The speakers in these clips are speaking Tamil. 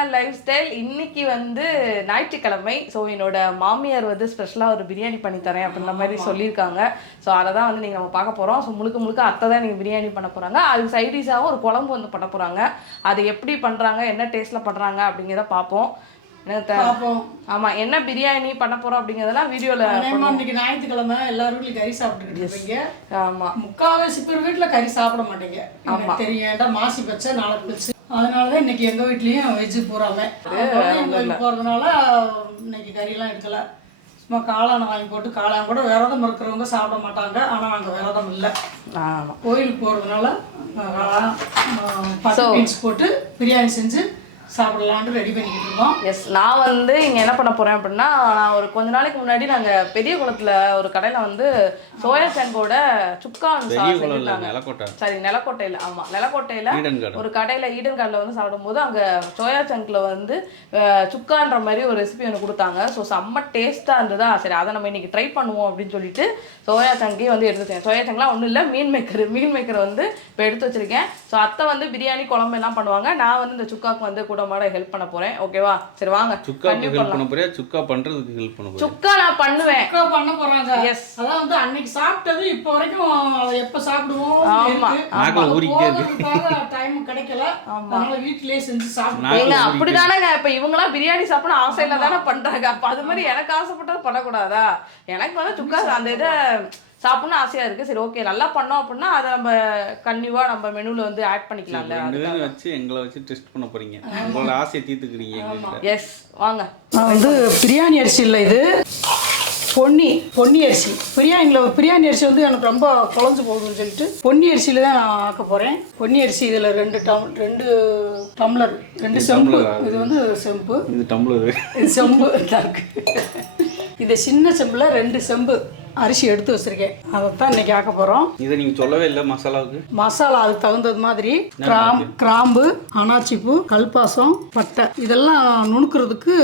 மாமியார் லைஃப் ஸ்டைல். இன்னைக்கு வந்து ஞாயிற்றுக்கிழமை. ஸோ என்னோட மாமியார் வந்து ஸ்பெஷலாக ஒரு பிரியாணி பண்ணி தரேன் அப்படின்ற மாதிரி சொல்லியிருக்காங்க. ஸோ அதை தான் வந்து நீங்கள் நம்ம பார்க்க போகிறோம். ஸோ முழுக்க அத்தை தான் நீங்கள் பிரியாணி பண்ண போகிறாங்க. அதுக்கு சைடிஷாகவும் ஒரு குழம்பு வந்து பண்ண போகிறாங்க. அது எப்படி பண்ணுறாங்க, என்ன டேஸ்ட்டில் பண்ணுறாங்க அப்படிங்கிறத பார்ப்போம். ஆமா, என்ன பிரியாணி பண்ண போறோம் அப்படிங்கறதெல்லாம் வீடியோல. இன்னைக்கு ஞாயிற்றுக்கிழமை எல்லாரும் வீட்லயும் கறி சாப்பிட்டுக்கிட்டு இருப்பீங்க. ஆமா, முக்காவாசி பேர் வீட்டுல கறி சாப்பிட மாட்டீங்க. ஆமா தெரியும், மாசி பச்சை நாளைக்கு பச்சு. அதனாலதான் இன்னைக்கு எங்க வீட்லயும் வெஜ்ஜு பூராமே. போறதுனால இன்னைக்கு கறி எல்லாம் எடுக்கல. சும்மா காளானை வாங்கி போட்டு, காளான் கூட விரதம் இருக்கிறவங்க சாப்பிட மாட்டாங்க. ஆனா நாங்க விரதம் இல்லை, கோயிலுக்கு போறதுனால பச்சை பீன்ஸ் போட்டு பிரியாணி செஞ்சு சாப்பிடலான்னு ரெடி பண்ணிக்கிட்டு இருக்கோம். எஸ், நான் வந்து இங்கே என்ன பண்ண போகிறேன் அப்படின்னா, நான் ஒரு கொஞ்ச நாளைக்கு முன்னாடி நாங்கள் பெரிய குளத்தில் ஒரு கடையில் வந்து சோயா சங்கோட சுக்கா செஞ்சுட்டாங்க. சரி, நிலக்கோட்டையில். ஆமாம், நிலக்கோட்டையில் ஒரு கடையில், ஈடன் கார்டில் வந்து சாப்பிடும்போது அங்கே சோயா சங்கில் வந்து சுக்கான்ற மாதிரி ஒரு ரெசிபி ஒன்று கொடுத்தாங்க. ஸோ செம்ம டேஸ்ட்டாக இருந்ததா. சரி, அதை நம்ம இன்னைக்கு ட்ரை பண்ணுவோம் அப்படின்னு சொல்லிட்டு சோயா சங்கையும் வந்து எடுத்து வச்சேன். சோயா சங்கெலாம் ஒன்றும் இல்லை, மீன் மேக்கர் வந்து இப்போ எடுத்து வச்சிருக்கேன். ஸோ அத்தை வந்து பிரியாணி குழம்பு எல்லாம் பண்ணுவாங்க. நான் வந்து இந்த சுக்காக்கு வந்து கூட ஹெல்ப் பண்ண போறேன். ஓகேவா? சரி வாங்க. சுக்கா ஹெல்ப் பண்ண போறியா? சுக்கா பண்றதுக்கு ஹெல்ப் பண்ண போறியா? சுக்கா நான் பண்ணுவேன். சுக்கா பண்ண போறாங்க. எஸ், அதான் வந்து அன்னைக்கு சாப்பிட்டது இப்போ வரைக்கும் எப்ப சாப்பிடுவோம். ஆமா, நாக்குல ஊறிட்டே இருக்கு. டைம் கிடைக்கல. அதனால வீட்லயே செஞ்சு சாப்பிடுவோம். ஏங்க அப்படிதானே, இப்ப இவங்களா பிரியாணி சாப்பிடணும் ஆசையில தானே பண்றாங்க. அப்ப அது மாதிரி எனக்கு ஆசைப்பட்டது பண்ணக்கூடாதா? எனக்கு வந்து சுக்கா அந்த இதை சாப்பிடணும் ஆசையா இருக்கு. சரி, ஓகே, நல்லா பண்ணோம் அப்படின்னா அதை நம்ம கண்டிப்பா நம்ம மெனுல வந்து ஆட் பண்ணிக்கலாம்ல. வச்சு எங்களை வச்சு டெஸ்ட் பண்ண போறீங்க, உங்களோட ஆசையை தீர்த்துக்கிறீங்க. எஸ், வாங்க. வந்து பிரியாணி அரிசி இல்லை, இது பொன்னி அரிசி. பிரியாணி அரிசி வந்து எனக்கு ரொம்ப குழஞ்சு போகுதுன்னு சொல்லிட்டு பொன்னி அரிசியில தான் நான் ஆக்க போறேன். பொன்னி அரிசி இதில் ரெண்டு டம்ளர், 2 செம்பு. இது வந்து செம்பு, இது டம்ளர், இது செம்பு இருக்கு. இந்த சின்ன செம்புல 2 செம்பு அரிசி எடுத்து வச்சிருக்கேன். அதைத்தான் இன்னைக்கு ஆக்க போறோம். இதை நீங்க சொல்லவே இல்லை. மசாலா அதுக்கு தகுந்தது மாதிரி கிராம்பு, அனாச்சிப்பூ, கல்பாசம், பட்டை இதெல்லாம் நுணுக்கிறதுக்கு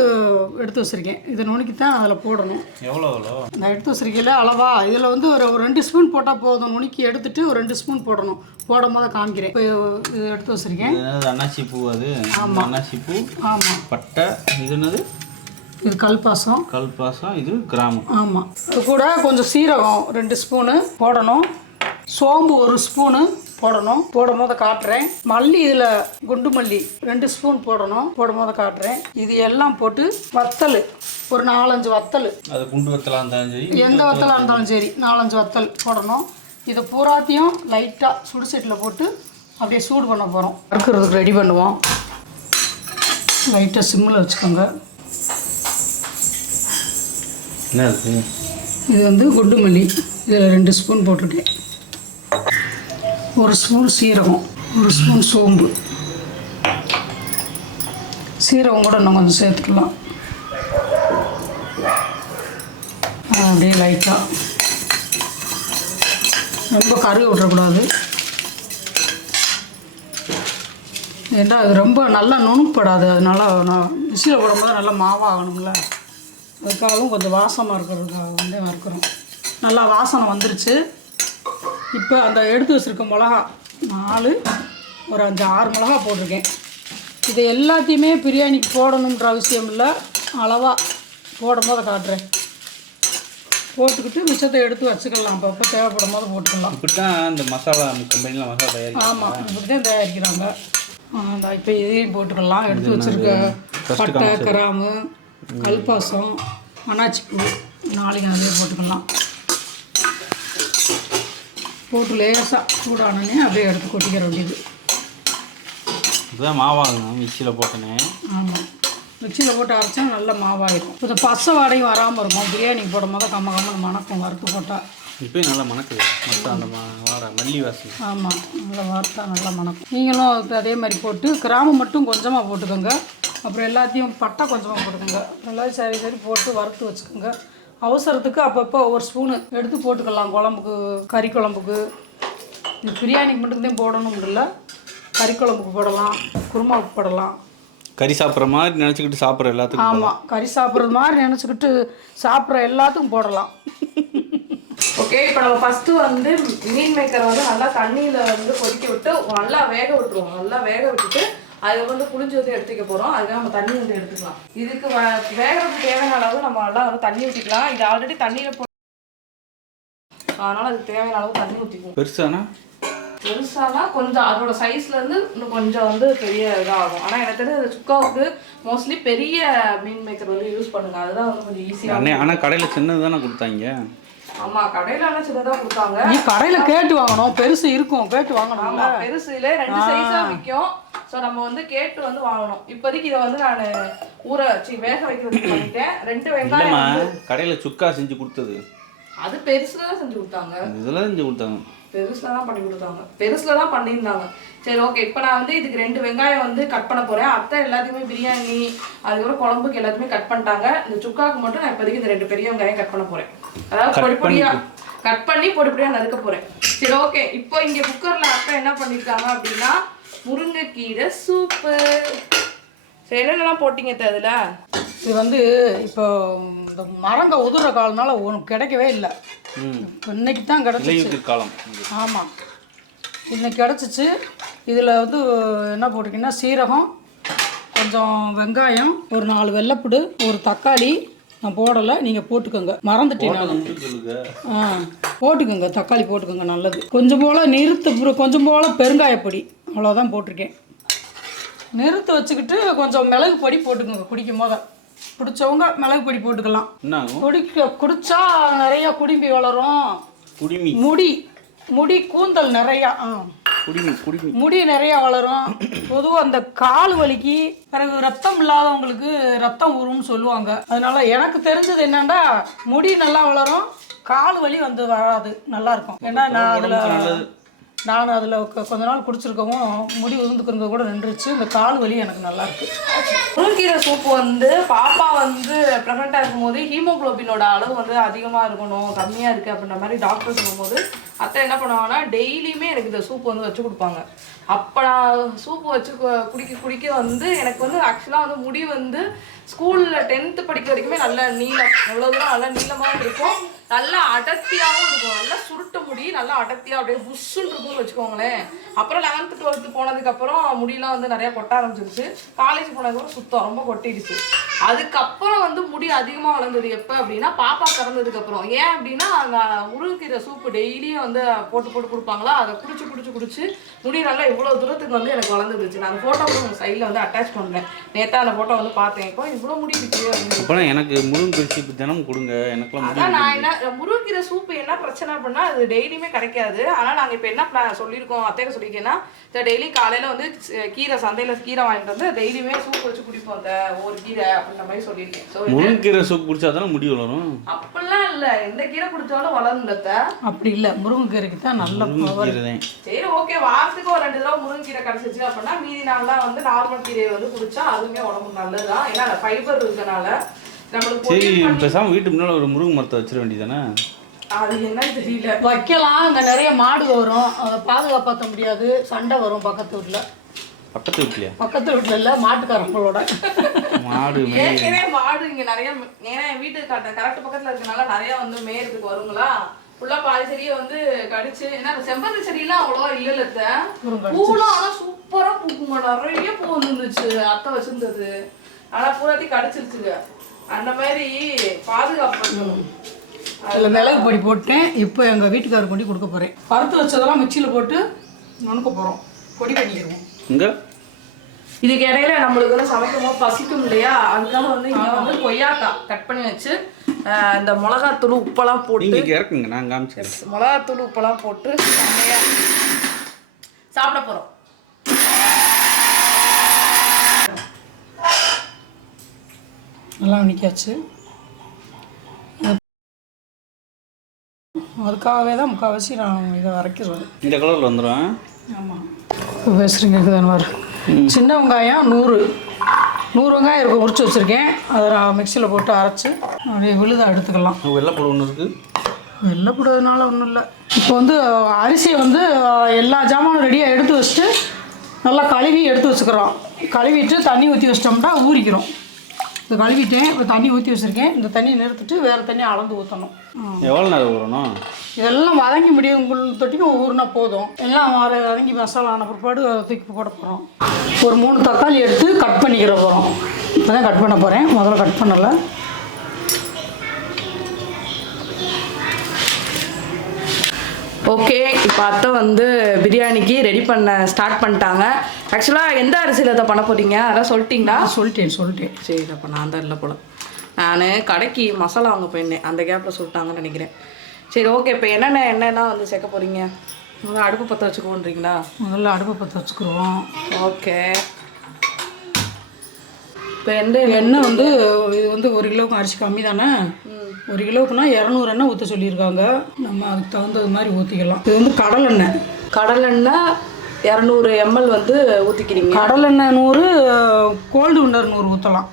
எடுத்து வச்சிருக்கேன். இதை நுணுக்கித்தான் அதில் போடணும். எவ்வளோ நான் எடுத்து வச்சிருக்கேன்ல அளவா, இதில் வந்து ஒரு 2 ஸ்பூன் போட்டால் போதும். நுணுக்கி எடுத்துட்டு ஒரு 2 ஸ்பூன் போடணும். போடும் போது காமிக்கிறேன். இப்போ இது எடுத்து வச்சிருக்கேன். அன்னாச்சிப்பூ, அது ஆமாம் அன்னாச்சிப்பூ. ஆமாம், பட்டை, இது என்னது? இது கல்பாசம், இது கிராமம். ஆமாம், இது கூட கொஞ்சம் சீரகம் 2 ஸ்பூனு போடணும். சோம்பு 1 ஸ்பூனு போடணும். போடும் போது காட்டுறேன். மல்லி, இதில் குண்டு மல்லி 2 ஸ்பூன் போடணும். போடும் போது காட்டுறேன். இது எல்லாம் போட்டு வத்தல் ஒரு 4-5 வத்தல். அது குண்டு வத்தலாக இருந்தாலும் சரி, எந்த வத்தலாக இருந்தாலும் சரி 4-5 வத்தல் போடணும். இதை பூராத்தையும் லைட்டாக சுடுசட்டியில் போட்டு அப்படியே சூடு பண்ண போகிறோம். வறுக்கிறதுக்கு ரெடி பண்ணுவோம். லைட்டாக சிம்மில் வச்சுக்கோங்க. இது வந்து குண்டு மல்லி, இதில் 2 ஸ்பூன் போட்டிருக்கேன். 1 ஸ்பூன் சீரகம், 1 ஸ்பூன் சோம்பு. சீரகம் கூட இன்னும் கொஞ்சம் சேர்த்துக்கலாம். அப்படியே லைட்டாக, ரொம்ப கருக விட்டுறக்கூடாது. ஏன்னா அது ரொம்ப நல்லா நுணுப்படாது. அதனால நான் மிக்ஸியில் போடும்போது நல்லா மாவாகணும்ல, அதுக்காகவும் கொஞ்சம் வாசமாக இருக்கிறதுக்காக வந்து வறுக்கிறோம். நல்லா வாசனை வந்துருச்சு. இப்போ அந்த எடுத்து வச்சுருக்க மிளகா 4, ஒரு 5-6 மிளகா போட்டிருக்கேன். இது எல்லாத்தையுமே பிரியாணிக்கு போடணுன்ற அவசியம் இல்லை, அளவாக போடும் போது காட்டுறேன். போட்டுக்கிட்டு மிச்சத்தை எடுத்து வச்சுக்கலாம். அப்பப்போ தேவைப்படும் போது போட்டுக்கலாம். இப்படி தான் இந்த மசாலா கம்பெனியில் மசாலா தயாரிக்கும். ஆமாம், இப்படி தான் தயாரிக்கிறாங்க. இப்போ இதையும் போட்டுக்கலாம். எடுத்து வச்சுருக்க பட்டை, கிராம்பு, கல்பாசம், அனாச்சிப்பூ 4 அதே போட்டுக்கலாம். போட்டு லேசாக சூடானே அப்படியே எடுத்து கொட்டிக்கிற வேண்டியது. இதுதான் மாவாகணும். மிக்சியில் போட்டனே. ஆமாம், மிக்சியில் போட்டு அரைச்சா நல்ல மாவாயிடும். கொஞ்சம் பச்சை வாடையும் வராமல் இருக்கும். பிரியாணிக்கு போடும் போது கம்ம மணக்கும் வறுத்து போட்டால். இப்போயும் நல்லா மணக்குது மொத்தம் அந்த வாடை, மல்லி வாசனை. ஆமாம், நல்லா வறுத்தா நல்லா மணக்கும். நீங்களும் அதே மாதிரி போட்டு கிராம்பு மட்டும் கொஞ்சமாக போட்டுக்கோங்க. அப்புறம் எல்லாத்தையும் பட்டை கொஞ்சமாக போட்டுக்கோங்க. எல்லாத்தையும் சரி போட்டு வறுத்து வச்சுக்கோங்க. அவசரத்துக்கு அப்பப்போ 1 ஸ்பூனு எடுத்து போட்டுக்கலாம். குழம்புக்கு, கறி குழம்புக்கு, இந்த பிரியாணிக்கு மட்டும்தான் போடணும் இல்லை, கறி குழம்புக்கு போடலாம், குருமாவுக்கு போடலாம். கறி சாப்பிட்ற மாதிரி நினச்சிக்கிட்டு சாப்பிட்ற எல்லாத்துக்கும். ஆமாம், கறி சாப்பிட்றது மாதிரி நினச்சிக்கிட்டு சாப்பிட்ற எல்லாத்துக்கும் போடலாம். ஓகே, இப்போ நம்ம ஃபஸ்ட்டு வந்து மீன் மேக்கரை வந்து நல்லா தண்ணியில் வந்து கொதிக்க விட்டு நல்லா வேக விட்டுருவோம். நல்லா வேக விட்டுட்டு அது வந்து புளிஞ்சு வந்து எடுத்துக்க போகிறோம். அதுக்காக நம்ம தண்ணி வந்து எடுத்துக்கலாம். இதுக்கு வேகிறதுக்கு தேவையான அளவு நம்ம எல்லாம் வந்து தண்ணி ஊற்றிக்கலாம். இது ஆல்ரெடி தண்ணியில் அதனால் அதுக்கு தேவையான அளவு தண்ணி ஊற்றிக்குவோம். பெருசானா கொஞ்சம் அதோட சைஸ்லேருந்து இன்னும் கொஞ்சம் வந்து பெரிய இதாகும். ஆனால் எனக்கு தெரிஞ்ச சுக்காவுக்கு மோஸ்ட்லி பெரிய மீன் மேக்கர் வந்து யூஸ் பண்ணுங்க, அதுதான் வந்து கொஞ்சம் ஈஸியாக. ஆனால் கடையில் சின்னது தானே கொடுத்தாங்க. ஆமாம், கடையில் ஆனால் சின்னதாக கொடுத்தாங்க. நீ கடையில் கேட்டு வாங்கணும், பெருசு இருக்கும் கேட்டு வாங்கணும். ஆமாம், பெருசுல 2 சைஸாக விற்கும். ஸோ நம்ம வந்து கேட்டு வந்து வாங்கணும். இப்போதைக்கு இதை வந்து நான் வேக வைக்கிறதுக்கு பண்ணிட்டேன். 2 வெங்காயம் கடையில் சுக்கா செஞ்சு கொடுத்தது அது பெருசுல தான் செஞ்சு கொடுத்தாங்க. இதெல்லாம் செஞ்சு கொடுத்தாங்க, பெருசுல தான் பண்ணி கொடுத்தாங்க, பெருசுல தான் பண்ணியிருந்தாங்க. சரி ஓகே, இப்போ நான் வந்து இதுக்கு 2 வெங்காயம் வந்து கட் பண்ண போகிறேன். அத்தை எல்லாத்தையுமே பிரியாணி அதுக்கப்புறம் குழம்புக்கு எல்லாத்தையுமே கட் பண்ணிட்டாங்க. இந்த சுக்காவுக்கு மட்டும் நான் இப்போதைக்கு இந்த 2 பெரிய வெங்காயம் கட் பண்ண போகிறேன். அதாவது பொடி பொடியாக கட் பண்ணி பொடி பொடியாக நறுக்க போகிறேன். சரி ஓகே, இப்போ இங்கே குக்கரில் அத்தை என்ன பண்ணியிருக்காங்க அப்படின்னா முருங்கைக்கீரை சூப்பு. சரி, என்னென்னலாம் போட்டிங்க அதில்? இது வந்து இப்போ இந்த மரங்க உதுற காலனால உனக்கு கிடைக்கவே இல்லை. இன்னைக்கு தான் கிடச்சிச்சு காலம். ஆமாம், இன்னைக்கு கிடச்சிச்சு. இதில் வந்து என்ன போட்டிங்கன்னா சீரகம், கொஞ்சம் வெங்காயம், ஒரு 4 வெள்ளைப்புடு, ஒரு தக்காளி. நான் போடலை, நீங்கள் போட்டுக்கோங்க, மறந்துட்டேன் நான். போட்டுக்கோங்க, தக்காளி போட்டுக்கோங்க, நல்லது. கொஞ்சம் போல் கொஞ்சம் போல் பெருங்காயப்பொடி, அவ்வளோதான் போட்டிருக்கேன். நிறுத்து வச்சுக்கிட்டு கொஞ்சம் மிளகு பொடி போட்டுக்கோங்க. குடிக்கும் போது பிடிச்சவங்க மிளகு பொடி போட்டுக்கலாம். குடிச்சா நிறைய குடிம்பி வளரும். முடி கூந்தல் நிறையா, முடி நிறையா வளரும். பொதுவாக அந்த கால் வலிக்கு பிறகு ரத்தம் இல்லாதவங்களுக்கு ரத்தம் ஊறும்னு சொல்லுவாங்க. அதனால எனக்கு தெரிஞ்சது என்னன்னா முடி நல்லா வளரும், கால் வலி வந்து வராது, நல்லா இருக்கும். ஏன்னா நான் அதில் கொஞ்ச நாள் குடிச்சிருக்கவும் முடி உதிர்ந்துக்கிறது கூட நின்றுச்சு. இந்த கால் வலி எனக்கு நல்லா இருக்கு. முருங்கீரை சூப்பு வந்து பாப்பா வந்து ப்ரெக்னெண்ட்டாக இருக்கும்போது ஹீமோக்ளோபினோட அளவு வந்து அதிகமாக இருக்கணும், கம்மியாக இருக்குது அப்படின்ற மாதிரி டாக்டர் சொல்லும்போது அத்தை என்ன பண்ணுவாங்கன்னா டெய்லியுமே எனக்கு இந்த சூப்பு வந்து வச்சு கொடுப்பாங்க. அப்போ நான் சூப்பு வச்சு குடிக்க வந்து எனக்கு வந்து ஆக்சுவலாக வந்து முடி வந்து ஸ்கூலில் 10th படிக்கிற வரைக்குமே நல்ல நீளம், எவ்வளோ தூரம் நல்லா நீளமாகவும் இருக்கும், நல்லா அடர்த்தியாகவும் இருக்கும். நல்லா சுருட்டு முடி நல்லா அடர்த்தியாக அப்படியே புஷ்ஷுன்னு இருக்கும்னு வச்சுக்கோங்களேன். அப்புறம் 11th 12th போனதுக்கப்புறம் முடியெலாம் வந்து நிறையா கொட்ட ஆரம்பிச்சிருச்சு. காலேஜ் போனதுக்கப்புறம் சுத்தம் ரொம்ப கொட்டிடுச்சு. அதுக்கப்புறம் வந்து முடி அதிகமாக வளர்ந்தது எப்போ அப்படின்னா பாப்பா பிறந்ததுக்கப்புறம். ஏன் அப்படின்னா அந்த முருங்கைக்கீரை சூப்பு டெய்லியும் வந்து போட்டு கொடுப்பாங்களா, அதை குடிச்சு முடி நல்லா இவ்வளோ தூரத்துக்கு வந்து எனக்கு வளர்ந்துருச்சு. நான் அந்த ஃபோட்டோ கூட உங்கள் சைடில் வந்து அட்டாச் பண்ணுறேன். நேற்று அந்த ஃபோட்டோ வந்து பார்த்தேன். இப்போ இவ்வளோ முடி இருக்கு அப்படின்னு. எனக்கு முருங்கீரை சூப்பு தினம் கொடுங்க. எனக்குலாம் அதான் நான் என்ன முருங்கீரை சூப்பு என்ன பிரச்சனை அப்படின்னா அது டெய்லியுமே கிடைக்காது. ஆனால் நாங்கள் இப்போ என்ன சொல்லியிருக்கோம், அத்தையை சொல்லியிருக்கேன்னா டெய்லி காலையில் வந்து சந்தையில் கீரை வாங்கிட்டு வந்து டெய்லியுமே சூப் வச்சு குடிப்போம். அந்த ஒரு கீரை அப்படின்ற மாதிரி சொல்லியிருக்கேன். முருங்கீரை சூப் குடிச்சாதான் முடி வளரும் அப்படிலாம் இல்லை, எந்த கீரை குடிச்சாலும் வளரும்ல. அப்படி இல்லை, முருங்கைக்கீரைக்கு தான் நல்ல பவர். சரி ஓகே, வாரத்துக்கு ஒரு 2 தடவை முருங்கைக்கீரை கிடைச்சிச்சு அப்படின்னா மீதி நாள்லாம் வந்து நார்மல் கீரையை வந்து குடிச்சா அதுவுமே உடம்புக்கு நல்லதுதான். ஏன்னா அந்த ஃபைபர் இருக்கனால நம்மளுக்கு. சரி, பேசாம வீட்டுக்கு முன்னால ஒரு முருங்கை மரத்தை வச்சிட வேண்டியதானே? அது என்ன தெரியல, வைக்கலாம். அங்கே நிறைய மாடு வரும், அதை பாதுகாப்பாற்ற முடியாது, சண்டை வரும் பக்கத்து வீட்டில். பக்கத்து வீட்டில் இல்லை, மாட்டுக்காரங்களோட மாடு. ஏற்கனவே மாடு இங்கே நிறைய, ஏன்னா என் வீட்டுக்கு கரெக்ட் பக்கத்தில் இருக்கனால நிறைய வந்து மேயறதுக்கு வருங்களா. ஃபுல்லாக பாதி செடியை வந்து கடிச்சு. ஏன்னா அந்த செம்பருத்தி செடியெல்லாம் அவ்வளோவா இல்லைல்ல, பூலாம் ஆனால் சூப்பராக பூக்குங்க, நிறைய பூ வந்துருந்துச்சு அத்தை வச்சுருந்தது. ஆனால் பூராத்தையும் கடிச்சிருச்சுங்க. அந்த மாதிரி பாதுகாப்பு பண்ணணும். அதில் மிளகு பொடி போட்டேன். இப்போ எங்கள் வீட்டுக்காரர் கொண்டு கொடுக்க போகிறேன். பருத்து வச்சதெல்லாம் மிக்சியில் போட்டு நுணுக்க போகிறோம், பொடி பண்ணிடுவோம். இங்கே இதுக்கு இடையில நம்மளுக்கு வந்து சமைக்கும் போது பசிக்கும் இல்லையா, அதுக்காக வந்து இங்கே வந்து கொய்யாக்காய் கட் பண்ணி வச்சு இந்த மிளகாத்தூள் உப்பெல்லாம் போட்டு இறக்குங்க, நான் காமிச்சேன். மிளகாத்தூள் உப்பெல்லாம் போட்டு சாப்பிட போகிறோம். நல்லா நிற்காச்சு. அதுக்காகவே தான் முக்கால்வாசி நான் இதை வரைக்கிறது. இந்த கலரில் வந்துடும். ஆமாம், இப்போ பேசுகிறீங்க இருக்குதானு. சின்ன வெங்காயம் 100 வெங்காயம் இருக்கும், உரிச்சு வச்சுருக்கேன். அதை நான் மிக்சியில் போட்டு அரைச்சி அப்படியே விழுதாக எடுத்துக்கலாம். வெள்ளைப்பூடு ஒன்று இருக்குது, வெள்ளைப்பூடுறதுனால ஒன்றும் இல்லை. இப்போ வந்து அரிசியை வந்து எல்லா ஜாமானும் ரெடியாக எடுத்து வச்சுட்டு நல்லா கழுவி எடுத்து வச்சுக்கிறோம். கழுவிட்டு தண்ணி ஊற்றி வச்சிட்டோம்னா ஊறிக்கிறோம். இதை கழுவிட்டேன். இப்போ தண்ணி ஊற்றி வச்சுருக்கேன். இந்த தண்ணியை நிறுத்திட்டு வேறு தண்ணி அளந்து ஊற்றணும். எவ்வளோ நேரம் ஊறணும்? இதெல்லாம் வதங்கி முடியும் தொட்டிக்கு ஊறினா போதும். எல்லாம் வதங்கி மசாலா ஆன பிற்பாடு தூக்கி போட போகிறோம். ஒரு 3 தக்காளி எடுத்து கட் பண்ணிக்கிற போகிறோம். இப்போ தான் கட் பண்ண போகிறேன். முதல்ல கட் பண்ணலை. ஓகே, இப்போ அத்தை வந்து பிரியாணிக்கு ரெடி பண்ண ஸ்டார்ட் பண்ணிட்டாங்க. ஆக்சுவலாக எந்த அரிசியில் இதை பண்ண போகிறீங்க அதெல்லாம் சொல்லிட்டீங்களா? சொல்லிட்டேன். சரி, அப்போ நான் தான் இல்லை போல். நான் கடைக்கு மசாலா வாங்க போயிருந்தேன், அந்த கேப்பில் சொல்லிட்டாங்கன்னு நினைக்கிறேன். சரி ஓகே, இப்போ என்னெல்லாம் வந்து சேர்க்க போகிறீங்க? அடுப்பு பற்ற வச்சுக்கோன்றீங்களா? முதல்ல அடுப்பை பற்ற வச்சுக்குருவோம். ஓகே, இப்போ எண்ணெய் வந்து இது வந்து 1 கிலோவுக்கு அரிசி கம்மி தானே. 1 கிலோவுக்குனா 200 எண்ணெய் ஊற்ற சொல்லியிருக்காங்க. நம்ம அதுக்கு தகுந்தது மாதிரி ஊற்றிக்கலாம். இது வந்து கடலெண்ணெய். 200 ml வந்து ஊற்றிக்கிறீங்க. கடலெண்ணெய் 100, கோல்டு விண்டர் 100 ஊற்றலாம்.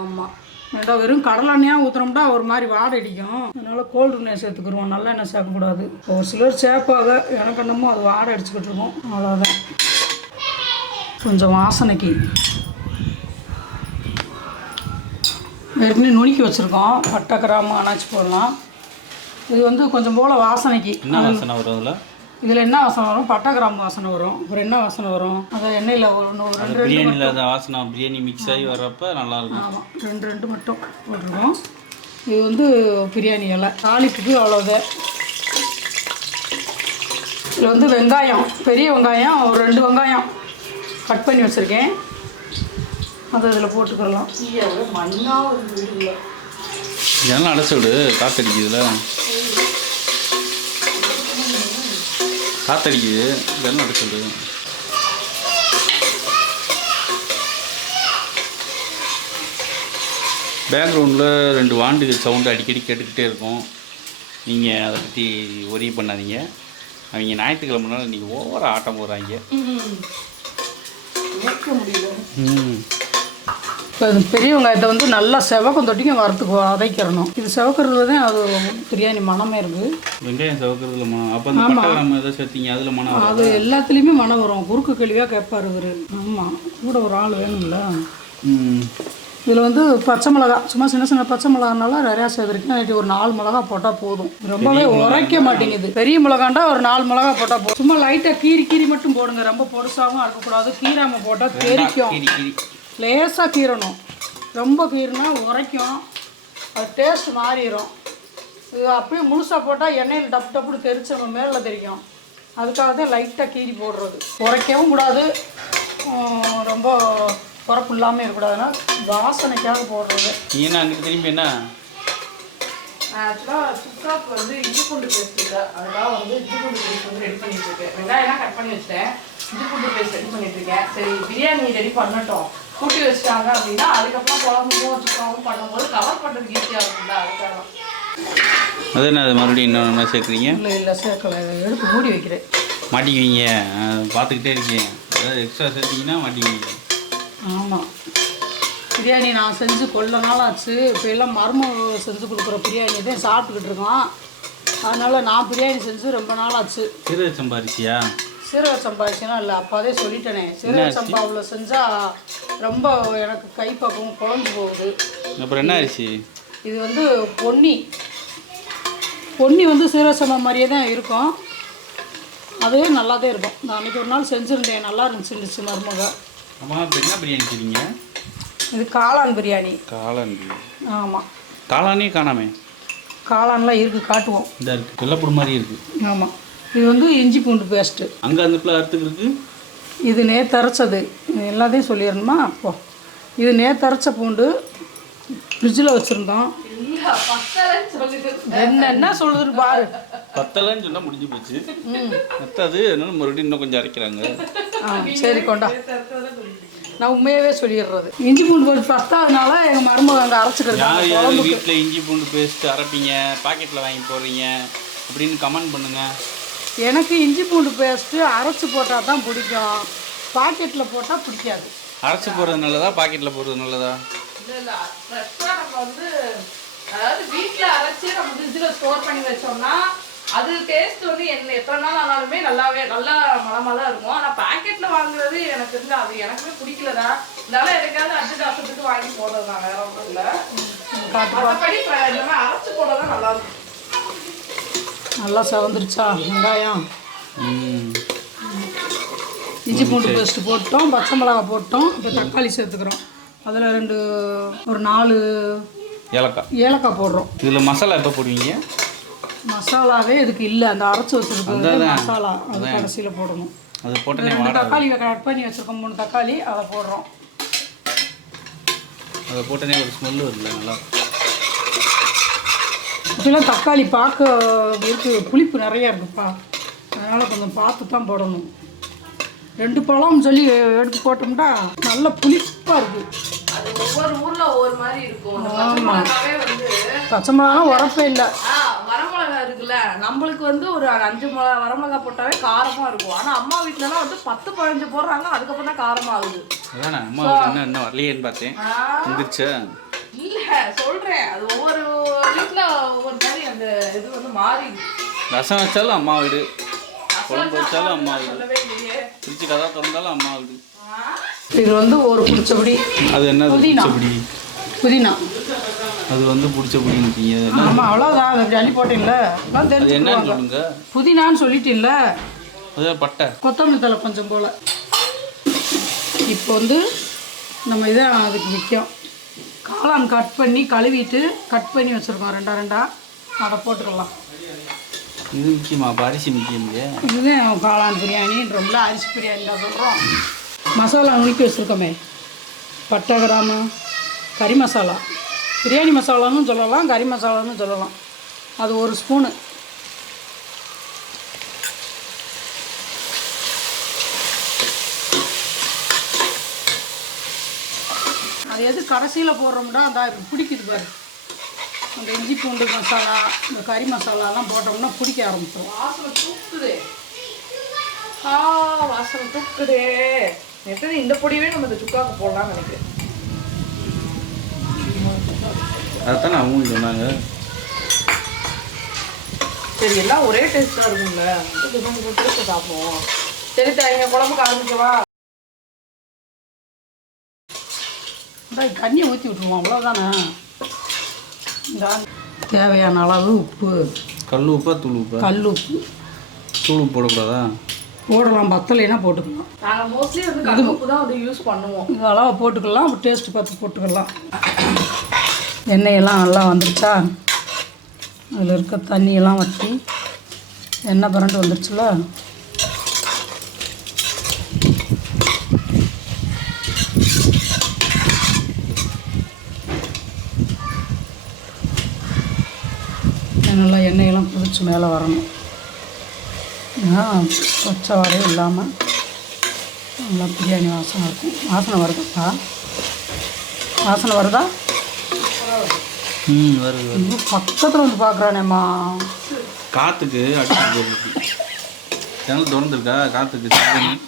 ஆமாம், ஏன்னா வெறும் கடலெண்ணெயாக ஊற்றுறோம்னா ஒரு மாதிரி வாடை அடிக்கும். அதனால் கோல்டு எண்ணெய் சேர்த்துக்குருவோம். நல்ல எண்ணெய் சேர்க்கக்கூடாது. ஒரு சிலர் சேர்ப்பாங்க, எனக்கு என்னமோ அது வாடை அடிச்சுக்கிட்டு இருக்கோம். அவ்வளோதான். கொஞ்சம் வாசனைக்கு ஏற்கனவே நுணுக்கி வச்சுருக்கோம். பட்டை, கிராம்பு, அனாச்சி போடலாம். இது வந்து கொஞ்சம் போல் வாசனைக்கு. என்ன வாசனை வரும் அதில்? இதில் என்ன வாசனை வரும்? பட்டை, கிராம்பு வாசனை வரும். அப்புறம் என்ன வாசனை வரும்? அதை எண்ணெயில் ஒரு 2 பிரியாணியில் அந்த வாசனை பிரியாணி மிக்ஸ் ஆகி வர்றப்ப நல்லாயிருக்கும். ஆமாம், 2 மட்டும் போட்டிருக்கோம். இது வந்து பிரியாணி இலை. தாளிப்புக்கு அவ்வளோதான். இதில் வந்து வெங்காயம், பெரிய வெங்காயம் ஒரு 2 வெங்காயம் கட் பண்ணி வச்சுருக்கேன். அதை இதில் போட்டுக்கலாம். இதெல்லாம் அடைச்சி விடு, காற்றடிக்குதுல. காற்றடிக்குது, இதெல்லாம் அடைச்சி விடு. பேக்ரவுண்டில் 2 வாண்டுகள் சவுண்டு அடிக்கடி கேட்டுக்கிட்டே இருக்கும். நீங்கள் அதை பற்றி ஒரே பண்ணாதீங்க. அவங்க ஞாயிற்றுக்கிழமைனால இன்றைக்கி ஓவராக ஆட்டம் போடுறாங்க. இப்போ பெரிய வெங்காயத்தை வந்து நல்லா செவக்கம் தொட்டிக்கும் வறுத்துக்கு வதக்கிறணும். இது செவக்கிறதுல தான் அது பிரியாணி மனமே இருக்குது. வெங்காயம் செவக்கிறதுல மனம். அப்போ அந்த பட்டை கிராம்பு எதை சேர்த்திங்க அதில் மனம்? அது எல்லாத்துலேயுமே மனம் வரும். குறுக்கு கேள்வியாக கேட்பார் இவர். ஆமாம், கூட ஒரு ஆள் வேணும்ல. இதில் வந்து பச்சை மிளகா, சும்மா சின்ன பச்சை மிளகானால நிறையா சேர்த்துருக்கேன். ஒரு 4 மிளகா போட்டால் போதும். ரொம்பவே உரைக்க மாட்டேங்குது. பெரிய மிளகாண்டா ஒரு 4 மிளகா போட்டால் போதும். சும்மா லைட்டாக கீறி மட்டும் போடுங்க. ரொம்ப பொடுசாகவும் இருக்கக்கூடாது. கீராமல் போட்டால் தெரிக்கும். லேசாக கீரணும். ரொம்ப கீறினா உரைக்கும், அது டேஸ்ட் மாறிடும். இது அப்படியே முழுசாக போட்டால் எண்ணெயில் டப்புன்னு தெரிச்சு நம்ம மேலே தெரிக்கும். அதுக்காக தான் லைட்டாக கீறி போடுறது. உரைக்கவும் கூடாது, ரொம்ப உரப்பு இல்லாமல் இருக்கக்கூடாதுன்னா வாசனைக்காக போடுறது. ஏன்னா அங்கே திரும்பி என்ன ஆக்சுவலாக சுக்காவுக்கு வந்து இஞ்சி பூண்டு பேஸ்ட் இல்லை, அதுக்காக வந்து இஞ்சி பூண்டு பேஸ்ட் வந்து ரெடி பண்ணிட்டு இருக்கேன். வெங்காயம்லாம் கட் பண்ணி வச்சிட்டேன், இஞ்சி பூண்டு பேஸ்ட் ரெடி பண்ணிட்டு இருக்கேன். சரி பிரியாணி ரெடி பண்ணட்டும், கூட்டி வச்சிட்டாங்க அப்படின்னா அதுக்கப்புறம் குழம்பும் சுக்காவும் பண்ணும்போது கவர் பண்ணுறதுக்கு ஈஸியாக இருக்கும்ல, அதுக்காக. அது என்ன, அது மறுபடியும் இன்னொன்று சேர்க்குறீங்க? இல்லை சேர்க்கலை, எடுத்து மூடி வைக்கிறேன். மாட்டிக்குவீங்க, பார்த்துக்கிட்டே இருக்கீங்க. அதாவது எக்ஸ்ட்ரா சேர்த்திங்கன்னா மாட்டிக்குவீங்க. ஆமாம், பிரியாணி நான் செஞ்சு கொள்ள நாள் ஆச்சு. இப்போ எல்லாம் மருமக செஞ்சு கொடுக்குற பிரியாணி தான் சாப்பிட்டுக்கிட்டு இருக்கோம். அதனால் நான் பிரியாணி செஞ்சு ரொம்ப நாள் ஆச்சு. சீரக சம்பா அரிசியா? சீரக சம்பா அரிசினா இல்லை, அப்போதே சொல்லிட்டேனே. சீரக சம்பாவில் செஞ்சால் ரொம்ப எனக்கு கைப்பக்கம் குழம்பு போகுது. அப்புறம் என்ன அரிசி இது? வந்து பொன்னி வந்து சீரக சம்பா மாதிரியே தான் இருக்கும். அதுவே நல்லா தான் இருக்கும். நான் அன்றைக்கி ஒரு நாள் செஞ்சுருந்தேன், நல்லா இருந்துச்சு மருமக. அம்மா இப்போ என்ன பிரியாணி செய்வீங்க? இது காளான் பிரியாணி. காளான் பிரியாணி? ஆமாம். காளானே காணாமே. காளான்லாம் இருக்குது, காட்டுவோம். இந்த இருக்குது, வெள்ளைப்பூடு மாதிரி இருக்குது. ஆமாம், இது வந்து இஞ்சி பூண்டு பேஸ்ட்டு. அங்கே அந்த பிள்ளை அறுத்துக்கு இருக்குது. இது நேற்று அரைச்சது, எல்லாத்தையும் சொல்லிடணுமா? அப்போ இது நேற்று அரைச்ச பூண்டு ஃப்ரிட்ஜில் வச்சுருந்தோம். என்ன சொல்லுது பாரு. பத்தலைன்னு சொன்னால் முடிஞ்சு போச்சு. மற்றது அதனால மறுபடியும் இன்னும் கொஞ்சம் அரைக்கிறாங்க. சரி கொண்டா, நான் உண்மையாகவே சொல்லிடுறது. இஞ்சி பூண்டு பேஸ்ட் பத்தாதனால எங்கள் மருமக அங்கே அரைச்சிக்கிறது. வீட்டில் இஞ்சி பூண்டு பேஸ்ட் அரைப்பீங்க, பாக்கெட்டில் வாங்கி போடுறீங்க அப்படின்னு கமெண்ட் பண்ணுங்கள். எனக்கு இஞ்சி பூண்டு பேஸ்ட்டு அரைச்சி போட்டால் தான் பிடிக்கும், பாக்கெட்டில் போட்டால் பிடிக்காது. அரைச்சி போடுறது நல்லதா பாக்கெட்டில் போடுறது நல்லதா? இல்லை, ஃப்ரெஷ்ஷாக நம்ம வந்து அதாவது வீட்டில் அரைச்சி நம்ம ஃப்ரிட்ஜில் ஸ்டோர் பண்ணி வச்சோம்னா அது டேஸ்ட் வந்து என்ன எத்தனை நாள் ஆனாலுமே நல்லா மனமாக தான் இருக்கும். ஆனால் பேக்கெட்டில் வாங்குறது எனக்கு தெரிஞ்சு அது எனக்குமே பிடிக்கலதா. இதனால எனக்காவது அர்ஜென்ட் அவசரத்துக்கு வாங்கி போடுறது தான், வேற ஒன்றும் இல்லை. மற்றபடி இந்த மாதிரி அரைச்சி போடுறது தான் நல்லாயிருக்கும். நல்லா செவந்துருச்சா வெங்காயம், இஞ்சி பூண்டு பேஸ்ட்டு போட்டோம், பச்சை மிளகாய் போட்டோம், இப்போ தக்காளி சேர்த்துக்கிறோம். அதில் ஒரு 4 ஏலக்காய் போடுறோம். இதில் மசாலா எப்போ போடுவீங்க? மசாலாவே இதுக்கு இல்லை, அந்த அரைச்சி வச்சுருக்கோம் மசாலா அது கடைசியில் போடணும். அது போட்டு 2 தக்காளி கட் பண்ணி வச்சுருக்கோம், 3 தக்காளி அதை போடுறோம். அதை போட்டோன்னே ஒரு ஸ்மெல் வருதுல்ல, நல்லா. இப்போலாம் தக்காளி பார்க்க இருக்கு, புளிப்பு நிறையா இருக்குப்பா, அதனால் கொஞ்சம் பார்த்து தான் போடணும். 2 பழம்னு சொல்லி எடுத்து போட்டோம்னா நல்ல புளிப்பாக இருக்குது. அது ஒவ்வொரு ஊர்ல ஒவ்வொரு மாதிரி இருக்கும். பச்சை மிளகாவே வந்து பச்சை மிளகா உரப்பே இல்லை. வரமிளகா இருக்குல்ல, நம்மளுக்கு வந்து ஒரு 5 வரமிளகா போட்டாவே காரமா இருக்கும். ஆனா அம்மா வீட்டுலலாம் வந்து 10-15 போடுறாங்க, அதுக்கப்புறம் தான் காரமா ஆகுது. அதானே அம்மா என்ன வரலையேன்னு பார்த்தேன். வந்துருச்சா? இல்ல சொல்றேன், அது ஒவ்வொரு வீட்டுல ஒவ்வொரு மாதிரி அந்த இது வந்து மாறிடுது. ரசம் வச்சாலும் அம்மா வீடு, குழம்பு வச்சாலும் அம்மா வீடு, பிடிச்சி கதா திறந்தாலும் அம்மா வீடு. இது வந்து ஒரு பிடிச்சபடி. அது என்ன பிடிச்சபடி? புதினா. அது வந்து பிடிச்சபடின்னு. ஆமாம், அவ்வளோதான். அதை அப்படி அள்ளி போட்டீங்கள அது என்னன்னு சொல்லுங்க. புதினான்னு சொல்லிட்டீல்ல, அது பட்டை, கொத்தமல்லி தழை கொஞ்சம் போல். இப்போ வந்து நம்ம இதை அதுக்கு முக்கியம், காளான் கட் பண்ணி கழுவிட்டு கட் பண்ணி வச்சுருக்கோம் 2 அதை போட்டுக்கலாம். இது முக்கியமா? அரிசி முக்கியம். இதுதான் காளான் பிரியாணின்றோம்ல, அரிசி பிரியாணி தான் சொல்கிறோம். மசாலா நுணுக்கி வச்சுருக்கோமே, பட்டை, கிராம்பு, கறி மசாலா, பிரியாணி மசாலான்னு சொல்லலாம், கறி மசாலான்னு சொல்லலாம். அது 1 ஸ்பூனு. அது எது கடைசியில் போடுறோம்னா அந்த பிடிக்குது பாரு, அந்த இஞ்சி பூண்டு மசாலா, இந்த கறி மசாலாலாம் போட்டோம்னா பிடிக்க ஆரம்பிச்சிடும். வாசனை தூக்குது, வாசனை தூக்குதே. எப்படி இந்த பொடியே நம்ம இந்த சுக்காவுக்கு போடலாம்னு நினைக்கிறேன். அதுதானே அவங்க சொன்னாங்க. சரி, எல்லாம் ஒரே டேஸ்ட்டாக இருக்குங்கள, போட்டு சாப்பிடுவோம். சரி தாங்க, குழம்புக்கு ஆரம்பிக்கவா? தண்ணியை ஊற்றி விட்டுருவோம், அவ்வளோதானே. இந்த தேவையான அளவு உப்பு. கல் உப்பா தூள் உப்பா? கல் உப்பு. தூள் உப்பு போடக்கூடாதா? போடலாம், பத்தலைன்னா போட்டுக்கலாம். நாங்கள் மோஸ்ட்லி வந்து கல் உப்பு தான் வந்து யூஸ் பண்ணுவோம். இந்த அளவை போட்டுக்கலாம், டேஸ்ட்டு பார்த்து போட்டுக்கலாம். எண்ணெயெல்லாம் நல்லா வந்துருச்சா, அதில் இருக்க தண்ணியெல்லாம் வற்றி எண்ணெய் பரண்டு வந்துருச்சுல, நல்லா எண்ணெயெல்லாம் குதிச்சு மேலே வரணும். பச்சை வாடையும் இல்லாமல் நல்லா பிரியாணி வாசனை இருக்கும். வாசனை வருதுப்பா, வாசனை வருதா? வருது. பக்கத்தில் வந்து பார்க்குறானேம்மா, காற்றுக்கு அடிச்சு ஜன்னல் திறந்துருக்கா, காற்றுக்கு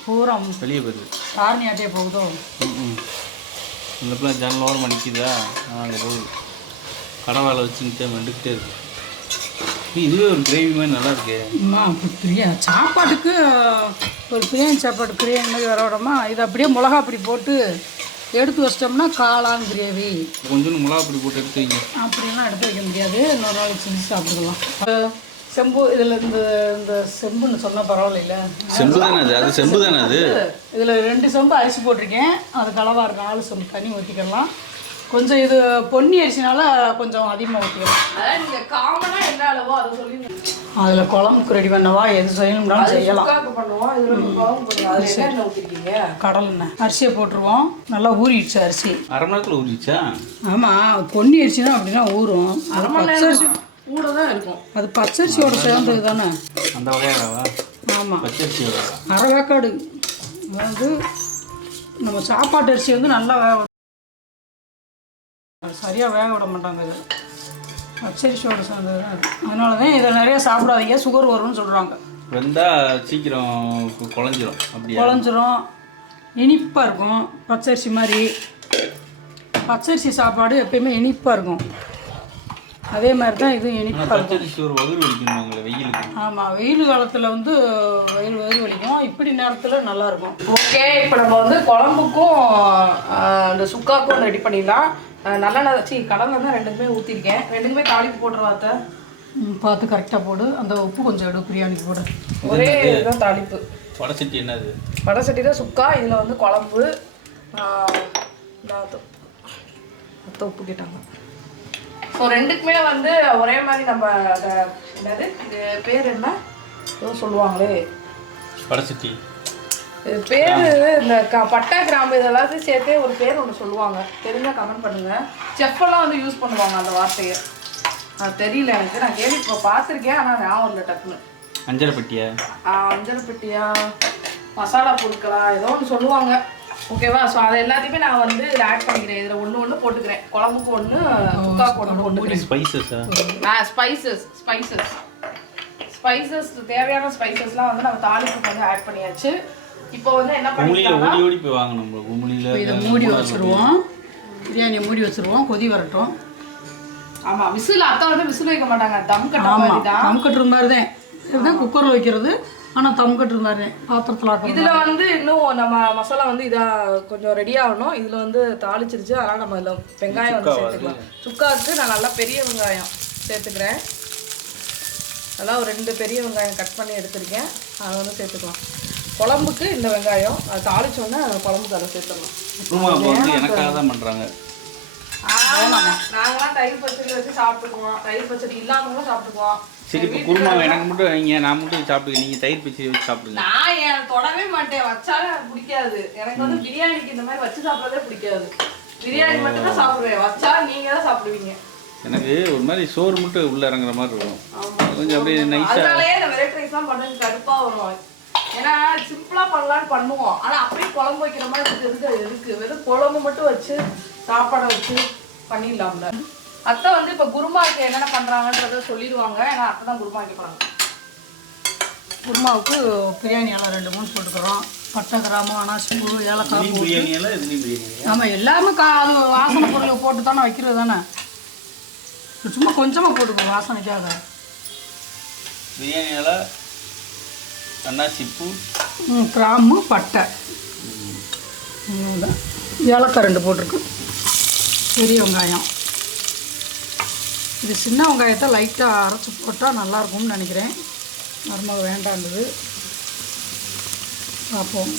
பூரா வெளியே போகுது. காரணி ஆட்டியே போகுதோ? இந்த பிள்ளை ஜன்னலோரம் மணிக்குதா, அங்கே போகுது. கடை வேலை வச்சுக்கிட்டே வந்துக்கிட்டே இருக்கு. இதுவே ஒரு கிரேவி மாதிரி நல்லா இருக்கு. சாப்பாட்டுக்கு ஒரு பிரியாணி சாப்பாடு பிரியாணி மாதிரி வர விடமா, இது அப்படியே மிளகா பொடி போட்டு எடுத்து வச்சிட்டோம்னா காளான் கிரேவி. கொஞ்சம் மிளகா பொடி போட்டு எடுத்து வைங்க. அப்படிலாம் எடுத்து வைக்க முடியாது, இன்னொரு நாளைக்கு செஞ்சு சாப்பிட்டுக்கலாம். செம்பு, இதில் இந்த செம்புன்னு சொன்னால் பரவாயில்ல. செம்பு தானே அது? அது செம்பு தானே அது? இதில் 2 செம்பு அரிசி போட்டிருக்கேன், அது அளவாக இருக்கும். 4 செம்பு தண்ணி ஊற்றிக்கலாம். கொஞ்சம் இது பொன்னி அரிசினால கொஞ்சம் அதிகமாக ஊற்றிக்கலாம். அதான் நீங்கள் காமனாக என்ன அளவோ அதை சொல்லி அதில் குழம்புக்கு ரெடி பண்ணவா எது செய்யணும்னாலும் செய்யலாம். பண்ணுவோம். இதில் ஊற்றிருக்கீங்க கடல் எண்ணெய். அரிசியை போட்டுருவோம், நல்லா ஊறிடுச்சு அரிசி. அரை மணி நேரத்தில் ஊறிடுச்சா? ஆமாம், பொன்னி அரிசினா அப்படின்னா ஊறும். அரை மணி நேரம் கூட தான் இருக்கும். அது பச்சரிசியோட சேர்ந்தது தானே. அந்த வகையாவா? ஆமாம், பச்சரிசியோட அரை வேக்காடு. அதாவது நம்ம சாப்பாட்டு அரிசி வந்து நல்லா சரியாக வேக விட மாட்டாங்க. இது பச்சரிசியோட சேர்ந்தது தான். அதனால தான் இதை நிறைய சாப்பிடாதீங்க, சுகர் வரும்னு சொல்கிறாங்க. வெந்தால் சீக்கிரம் குழஞ்சிரும். அப்படி குழஞ்சிரும், இனிப்பாக இருக்கும். பச்சரிசி மாதிரி பச்சரிசி சாப்பாடு எப்பயுமே இனிப்பாக இருக்கும். அதே மாதிரி தான் இதுவும் இனிப்பாக இருக்கும். பச்சரிசி ஒரு வகுறு வலிக்கணுங்களே வெயிலுக்கு. ஆமாம், வெயில் காலத்தில் வந்து வயிறு வலிக்கும், இப்படி நேரத்தில் நல்லாயிருக்கும். ஓகே, இப்போ நம்ம வந்து குழம்புக்கும் இந்த சுக்காக்கும் ரெடி பண்ணிடலாம். நல்லெண்ணெய் கடலை தான் ரெண்டுக்குமே ஊற்றிருக்கேன். ரெண்டுக்குமே தாளிப்பு போட்டுருவாத்த பார்த்து கரெக்டாக போடு. அந்த உப்பு கொஞ்சம் எடு, பிரியாணிக்கு போடு. ஒரே இதுதான் தாளிப்பு. வடசட்டி என்னது? வடசட்டி தான் சுக்கா. இதில் வந்து குழம்பு உப்பு கேட்டாங்க. ஸோ ரெண்டுக்குமே வந்து ஒரே மாதிரி நம்ம என்னது இது பேர் என்ன ஏதோ சொல்லுவாங்களே வடசட்டி பேர், இந்த பட்டை கிராம்பு இதெல்லாத்தையும் சேர்த்தே ஒரு பேர் ஒன்று சொல்லுவாங்க. தெரிஞ்சா கமெண்ட் பண்ணுங்க. செஃப்பெல்லாம் வந்து யூஸ் பண்ணுவாங்க அந்த வார்த்தையை. தெரியல எனக்கு, நான் கேள்வி இப்போ பார்த்துருக்கேன், ஆனால் ஞாபகம் இல்லை டக்குன்னு. அஞ்சரை பெட்டியா? அஞ்சரை பெட்டியா, மசாலா பொருட்களா, ஏதோ ஒன்று சொல்லுவாங்க. ஓகேவா? ஸோ அதை எல்லாத்தையுமே நான் வந்து இதில் ஆட் பண்ணிக்கிறேன். இதில் ஒன்று போட்டுக்கிறேன். குழம்புக்கு ஒன்று, சுக்காக்கு ஒன்று போட்டுக்கிறேன். ஸ்பைசஸ் தேவையான ஸ்பைசஸ்லாம் வந்து நம்ம தாளிப்புக்கு வந்து ஆட் பண்ணியாச்சு. இப்போ வந்து என்ன பண்ணிக்கலாம், ஓடி ஓடி போய் வாங்கணும். கும்மிளியில் இதை மூடி வச்சுருவோம். பிரியாணியை மூடி வச்சுருவோம், கொதி வரட்டும். ஆமாம், விசில் அத்தை வந்து விசில் வைக்க மாட்டாங்க, தம் கட்டுற மாதிரி தான். தம் கட்டுற மாதிரி தான் இதுதான் குக்கரில் வைக்கிறது. ஆனால் தம் கட்டுற மாதிரி பாத்திரத்தில் ஆக்கணும். இதில் வந்து இன்னும் நம்ம மசாலா வந்து இதாக கொஞ்சம் ரெடி ஆகணும். இதில் வந்து தாளிச்சிருச்சு, அதனால் நம்ம இதில் வெங்காயம் வந்து சேர்த்துக்கலாம். சுக்காவுக்கு நான் நல்லா பெரிய வெங்காயம் சேர்த்துக்கிறேன். நல்லா ஒரு 2 பெரிய வெங்காயம் கட் பண்ணி எடுத்துருக்கேன், அதை வந்து சேர்த்துக்கலாம். குழம்புக்கு இந்த வெங்காயம் அதை தாளிச்சோன்னா குழம்புக்கு அதை சேர்த்துக்கலாம். எனக்காக தான் பண்ணுறாங்க. நாங்களாம் தயிர் பச்சடி வச்சு சாப்பிட்டுக்குவோம், தயிர் பச்சடி இல்லாமலும் சாப்பிட்டுக்குவோம். சரி, இப்போ குருமா எனக்கு மட்டும் வைங்க, நான் மட்டும் சாப்பிடுங்க, நீங்கள் தயிர் பச்சடி வச்சு சாப்பிடுங்க. நான் தொடவே மாட்டேன், வச்சாலும் எனக்கு பிடிக்காது. எனக்கு வந்து பிரியாணிக்கு இந்த மாதிரி வச்சு சாப்பிட்றதே பிடிக்காது. பிரியாணி மட்டும் தான் சாப்பிடுவேன், வச்சா நீங்கள் தான் சாப்பிடுவீங்க. எனக்கு ஒரு மாதிரி சோறு மட்டும் உள்ள இறங்குற மாதிரி இருக்கும். கொஞ்சம் அப்படியே நைஸாக. அதனாலே இந்த வெரைட்டி ரைஸ்லாம் பண்ணுறது கடுப்பாக வரும். ஏன்னா சிம்பிளாக பண்ணலான்னு பண்ணுவோம், ஆனால் அப்படியே குழம்பு வைக்கிற மாதிரி இருக்கு. வெறும் குழம்பு மட்டும் வச்சு சாப்பாடை வச்சு பண்ணிடலாம்ல. அத்தை வந்து இப்போ குருமாவுக்கு என்னென்ன பண்ணுறாங்கன்றத சொல்லிடுவாங்க. ஏன்னா அத்தை தான் குருமா வைக்க போகிறாங்க. குருமாவுக்கு பிரியாணி எல்லாம் 2-3 போட்டுக்கிறோம். பட்டை கிராம்பு, அனாசிப்பூ, ஏலக்காய் போட்டு. ஆமாம், எல்லாமே அது வாசனை பொருள் போட்டு தானே வைக்கிறது தானே. சும்மா கொஞ்சமாக போட்டுக்கோ வாசனைக்காக. பிரியாணியால் அன்னாசிப்பூ, கிராம்பு, பட்டை, ஏலக்காய் 2 போட்டிருக்கு. பெரிய வெங்காயம், இது சின்ன வெங்காயத்தை லைட்டாக அரைச்சி போட்டால் நல்லாயிருக்கும்னு நினைக்கிறேன். மருமக வேண்டாண்டது பார்ப்போம்,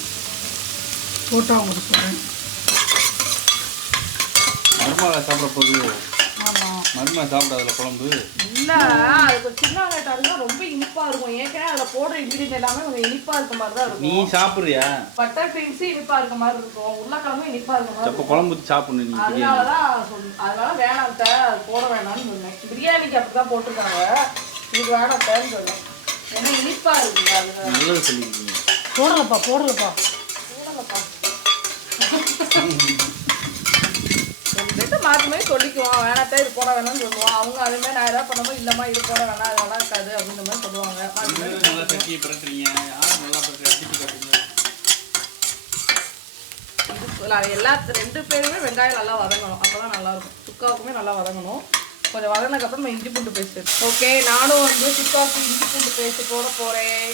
போட்டால் அவங்களுக்கு சொல்கிறேன். மருமக சாப்பிட போகுது. ஆமாம், மருமக சாப்பிடாதுல குழம்பு இல்லை, அது சின்ன வெங்காயத்தாக இருந்தால் ரொம்ப இனிப்பாக இருக்கும். ஏற்கனவே அதில் போடுற இன்க்ரீடியன்ட் எல்லாமே கொஞ்சம் இனிப்பாக இருக்க மாதிரி தான் இருக்கும். நீ சாப்பிட்றியா? பட்டர் பீன்ஸு இனிப்பாக இருக்க மாதிரி இருக்கும், உருளைக்கிழமும் இனிப்பாக இருக்க மாதிரி அப்போ குழம்பு ஊற்றி சாப்பிடணும் நீ. அதனால வேணாம்ட்ட, அது போட வேணாம்னு சொன்னேன். பிரியாணிக்கு அப்படி தான் போட்டிருக்காங்க, இதுக்கு வேணாம்ட்டேன்னு சொன்னேன். ஏன்னா இனிப்பாக இருக்குங்க. அது நல்லது சொல்லியிருக்கீங்க. போடலப்பா. மாற்றி மாதிரி சொல்லிக்குவோம், வேணாத்தா இது போட வேணாம்னு சொல்லுவோம். அவங்க அதேமாதிரி நான் எதாவது பண்ணும்போது இல்லைம்மா இது போட வேணாம், அது நல்லா இருக்காது அப்படின்ற மாதிரி சொல்லுவாங்க. நல்லா கட்டியை பிறக்கிறீங்க, யாரும் நல்லா எல்லா 2 பேருமே வெங்காயம் நல்லா வதங்கணும், அப்போ தான் நல்லாயிருக்கும். சுக்காவுக்குமே நல்லா வதங்கணும். கொஞ்சம் வதங்கினதுக்கப்புறம் நம்ம இஞ்சி பூண்டு பேஸ்ட். ஓகே, நானும் வந்து சுக்காவுக்கு இஞ்சி பூண்டு பேஸ்ட் போட போகிறேன்.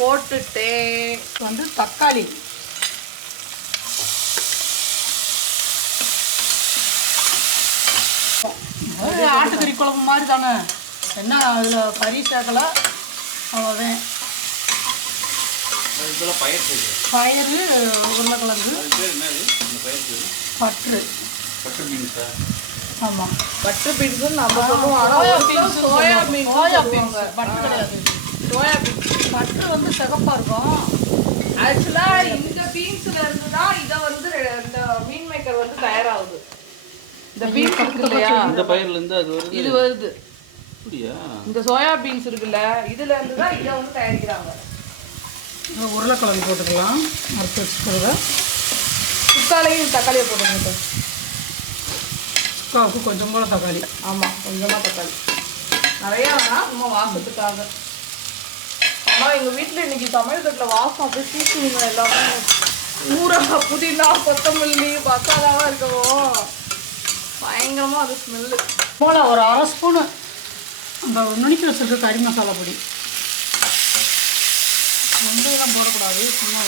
போட்டுட்டு வந்து தக்காளி, ஆட்டுக்கறி குழம்பு மாதிரி தானே. என்ன அதில் கறி சேர்க்கலை, அவ்வளோதான். பயிறு, உருளைக்கிழங்கு, பற்று. ஆமாம், பட்டர் பீன்ஸும் நம்ம சொல்லுவோம், ஆனால் சோயா பீன்ஸ் பற்று கிடையாது. பற்று வந்து சிகப்பாக இருக்கும். ஆக்சுவலாக இந்த பீன்ஸில் இருந்து தான் இதை வந்து இந்த மீன் மேக்கர் வந்து தயாராகுது. இந்த பீன்ஸ் இருக்கு இல்லையா, இந்த பயிர்லேருந்து அது வருது, இது வருது. அப்படியா? இந்த சோயா பீன்ஸ் இருக்குல்ல, இதுல இருந்து தான் இதை வந்து தயாரிக்கிறாங்க. உருளைக்கிழங்கு போட்டுக்கலாம், அரைச்சி வச்சுக்கிறத. சுக்காலையும் தக்காளியை போட்டுங்க. சுக்காவுக்கு கொஞ்சம் போல தக்காளி. ஆமாம், கொஞ்சமாக தக்காளி, நிறையா வேணாம், சும்மா வாசத்துக்காக. ஆனால் எங்கள் வீட்டில் இன்னைக்கு சமையல் கட்டில் வாசம் அப்படியே தூக்குவீங்க. எல்லாமே ஊற புதினா, கொத்தமல்லி, மசாலாவாக இருக்கவும் பயங்கரமாக அது ஸ்மெல்லு. போல் ஒரு 1/2 ஸ்பூனு அந்த நுணுக்கி வச்சுருக்க கறி மசாலா பொடி. ரொம்ப இதெல்லாம் போடக்கூடாது, சும்மா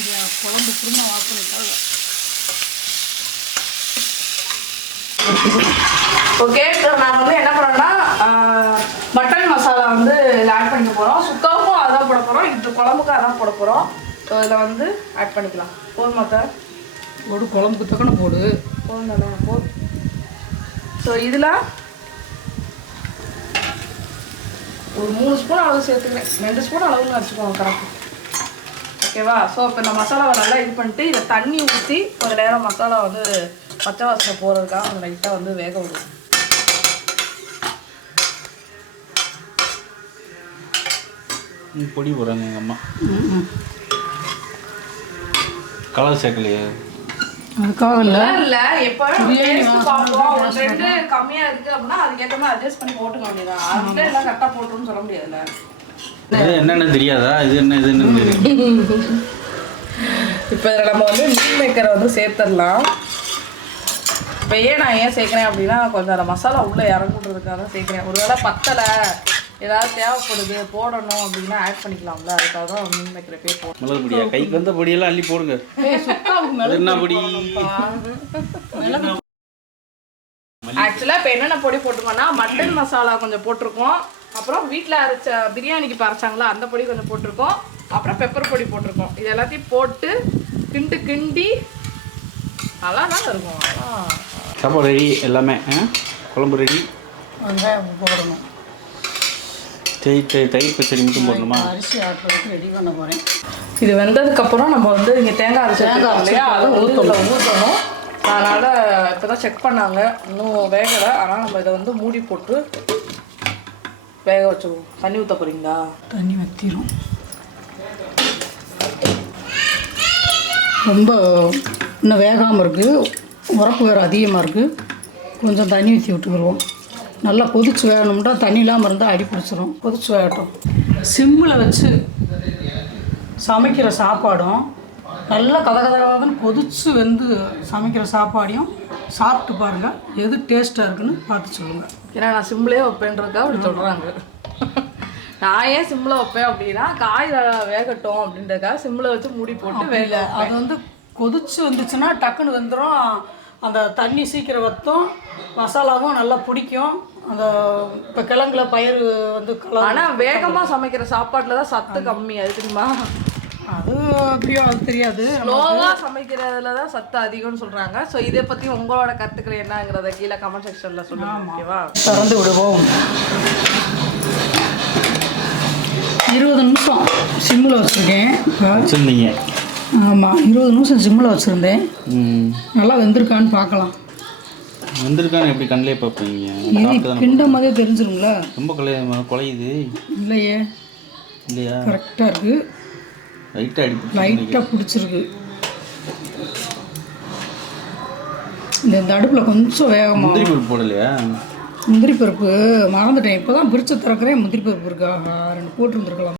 இது குழம்பு திரும்ப வாசனைக்காக. ஓகே, நான் வந்து என்ன பண்ணேன்னா மட்டன் மசாலா வந்து இதில் ஆட் பண்ணிக்க போகிறோம். சுக்காவுக்கும் அதான் போட போகிறோம், இது குழம்புக்கும் அதான் போட போகிறோம். ஸோ இதில் வந்து ஆட் பண்ணிக்கலாம். போதுமா சார்? போடு, குழம்புக்கு தக்கன போடு. போதும் தானே? போதும். ஸோ இதில் ஒரு 3 ஸ்பூன் அளவு சேர்த்துக்கிறேன். 2 ஸ்பூன் அளவுன்னு வச்சுக்கோங்க கரெக்டாக. ஓகேவா? ஸோ இப்போ இந்த மசாலாவை நல்லா இது பண்ணிட்டு இதை தண்ணி ஊற்றி ஒரு நேரம் மசாலா வந்து பச்சை வாசனை போகிறதுக்காக அந்த லைட்டாக வந்து வேக விடுவோம். பொடி போடுறாங்க எங்கள் அம்மா. கலர் சேர்க்கலையே? அதுக்காக இல்லை, எப்போ பார்ப்போம் 1-2 கம்மியாக இருக்குது அப்படின்னா அதுக்கேற்ற மாதிரி அட்ஜஸ்ட் பண்ணி போட்டுக்க வேண்டியதான். அதுக்கிட்ட எல்லாம் கரெக்டாக போட்டுருன்னு சொல்ல முடியாதுல்ல. இது என்னென்னு தெரியாதா? இது என்னன்னு தெரியும். இப்போ இதில் நம்ம வந்து மீல் மேக்கரை வந்து சேர்த்துடலாம். இப்போ நான் சேர்க்குறேன் அப்படின்னா கொஞ்சம் அந்த மசாலா உள்ளே இறங்குறதுக்காக தான் சேர்க்குறேன். ஒருவேளை பத்தலை ஏதாவது தேவைப்படுது போடணும் அப்படின்னா ஆட் பண்ணிக்கலாம்ல, அதுக்காக தான் மீன் மேக்கரை போய் போடணும். மிளகு பொடியா? கைக்கு வந்த பொடியெல்லாம் அள்ளி போடுங்க. என்ன பொடி? ஆக்சுவலாக இப்போ என்னென்ன பொடி போட்டிருக்கோம்னா மட்டன் மசாலா கொஞ்சம் போட்டிருக்கோம், அப்புறம் வீட்டில் அரைச்ச பிரியாணிக்கு அரைச்சாங்களா அந்த பொடி கொஞ்சம் போட்டிருக்கோம், அப்புறம் பெப்பர் பொடி போட்டிருக்கோம். இது எல்லாத்தையும் போட்டு கிண்டி நல்லா தான் இருக்கும். சாப்பாடு ரெடி, எல்லாமே குழம்பு ரெடி. வெங்காயம் போடணும். தயிர் பச்சடி மட்டும் போடணுமா? அரிசி ஆட்டுறதுக்கு ரெடி பண்ண போகிறேன். இது வெந்ததுக்கப்புறம் நம்ம வந்து இங்கே தேங்காய் அரைச்சி இல்லையா, அதை ஊற்றணும். அதனால் இப்போ தான் செக் பண்ணாங்க, இன்னும் வேகலை. ஆனால் நம்ம இதை வந்து மூடி போட்டு வேக வச்சுக்குவோம். தண்ணி ஊற்ற போகிறீங்களா? தண்ணி வற்றிடும். ரொம்ப இன்னும் வேகாமல் இருக்குது, உரப்பு வேறு அதிகமாக இருக்குது. கொஞ்சம் தண்ணி ஊற்றி விட்டுக்கிடுவோம். நல்லா கொதிச்சு வேகணும்னா தண்ணி இல்லாமல் இருந்தால் அடி பிடிச்சிரும். கொதிச்சு வேகட்டும். சிம்மில் வச்சு சமைக்கிற சாப்பாடும் நல்லா கதகதன்னு கொதிச்சு வெந்து சமைக்கிற சாப்பாடையும் சாப்பிட்டு பாருங்கள், எது டேஸ்ட்டாக இருக்குன்னு பார்த்து சொல்லுங்கள். ஏன்னா நான் சிம்லேயே வைப்பேன்றதுக்காக அப்படி சொல்கிறாங்க. நான் ஏன் சிம்மில் வைப்பேன் அப்படின்னா காய் வேகட்டும் அப்படின்றதுக்காக சிம்மில் வச்சு மூடி போட்டு வேக. அது வந்து கொதிச்சு வந்துச்சுன்னா டக்குன்னு வெந்துடும். அந்த தண்ணி சீக்கிரம் வற்றும், மசாலாவும் நல்லா பிடிக்கும். அந்த இப்போ கிழங்குல பயிர் வந்து ஆனால் வேகமாக சமைக்கிற சாப்பாட்டில் தான் சத்து கம்மி, அது தெரியுமா? அது எப்படியோ அது தெரியாது. ஸ்லோவாக சமைக்கிறதுல தான் சத்து அதிகம்னு சொல்கிறாங்க. ஸோ இதை பற்றி உங்களோட கருத்துக்கள் என்னங்கிறத கீழே கமெண்ட் செக்ஷனில் சொல்லுங்கள். ஓகேவா? திறந்து விடுவோம். 20 நிமிஷம் சிம்மில் வச்சுருக்கேன். வச்சுருந்தீங்க? ஆமாம், 20 நிமிஷம் சிம்மில் வச்சுருந்தேன். நல்லா வெந்திருக்கான்னு பார்க்கலாம். வெந்திருக்கான்னு எப்படி கண்ணிலே பார்ப்பீங்க? கிண்ட மாதிரியே தெரிஞ்சிருங்களா? ரொம்ப குலையுது. இல்லையே, இல்லையா? கரெக்டாக இருக்குது. லைட்டாக பிடிச்சிருக்கு. இந்த அடுப்பில் கொஞ்சம் வேகமாக. முந்திரி பருப்பு போடலையா? முந்திரி பருப்பு மறந்துட்டேன், இப்போ தான் பிரித்து திறக்கிறேன். முந்திரி பருப்பு இருக்கா? 2 போட்டுருந்துருக்கலாம்.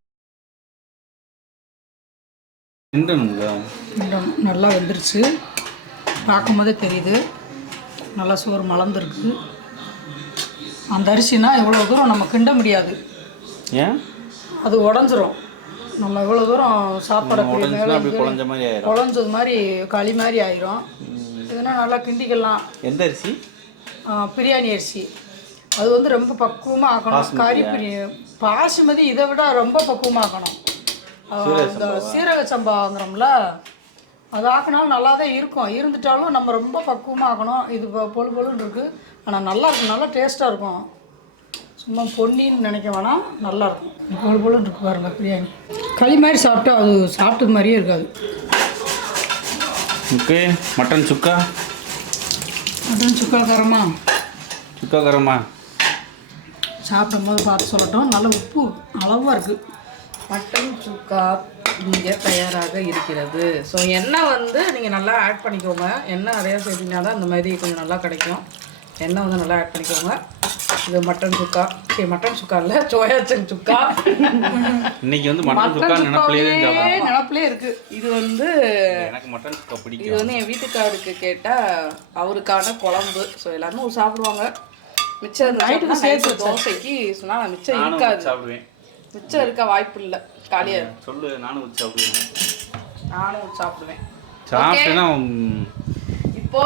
நல்லா வெந்துருச்சு, பார்க்கும் போதே தெரியுது. நல்லா சோறு மலர்ந்துருக்கு. அந்த அரிசினா இவ்வளோ தூரம் நம்ம கிண்ட முடியாது, ஏன்? அது உடஞ்சிரும். நம்ம இவ்வளோ தூரம் சாப்பாடை குழஞ்சது மாதிரி களி மாதிரி ஆயிரும். இதுனா நல்லா கிண்டிக்கலாம். எந்த அரிசி? பிரியாணி அரிசி. அது வந்து ரொம்ப பக்குவமாக ஆக்கணும். கறி பிரியாணி பாசுமதி இதை விட ரொம்ப பக்குவமாக ஆக்கணும். இந்த சீரக சம்பா வாங்குறோம்ல, அது ஆக்கினாலும் நல்லா தான் இருக்கும். இருந்துட்டாலும் நம்ம ரொம்ப பக்குவமாக ஆக்கணும். இது பொழுன்னு இருக்குது, ஆனால் நல்லாயிருக்கும், நல்லா டேஸ்ட்டாக இருக்கும். சும்மா பொன்னின்னு நினைக்க வேணாம், நல்லாயிருக்கும். பொழுன்னு இருக்கு பாருங்க. பிரியாணி களி மாதிரி சாப்பிட்டா அது சாப்பிட்டது மாதிரியே இருக்காது. ஓகே, மட்டன் சுக்கா. மட்டன் சுக்கா காரமா சாப்பிடும் போது பார்த்து சொல்லட்டும். நல்ல உப்பு அளவாக இருக்குது. மட்டன் சுக்கா இங்கே தயாராக இருக்கிறது. ஸோ எண்ணெய் வந்து நீங்கள் நல்லா ஆட் பண்ணிக்கோங்க. எண்ணெய் நிறையா சேர்த்திங்கன்னா தான் அந்த மாதிரி கொஞ்சம் நல்லா கிடைக்கும். எண்ணெய் வந்து நல்லா ஆட் பண்ணிக்கோங்க. இது மட்டன் சுக்கா. சரி மட்டன் சுக்கா இல்லை, சோயா சங்க் சுக்கா. இன்னைக்கு வந்து மட்டன் சுக்கா நினப்பிலே இருக்கு. இது வந்து எனக்கு மட்டன் சுக்கா பிடிக்கும். இது வந்து என் வீட்டுக்காருக்கு கேட்டால் அவருக்கான குழம்பு. ஸோ எல்லாருமே சாப்பிடுவாங்க. மிச்சம் நைட்டுக்கு சேர்த்து தோசைக்கு சொன்னால் மிச்சம் இருக்காது. சாப்பிடுவேன். மிச்சம் இருக்க வாய்ப்பு இல்லை. காலியாக சொல்லு, நானும் வச்சு சாப்பிடுவேன். நானும் சாப்பிடுவேன். சாப்பிட்டேன்னா இப்போ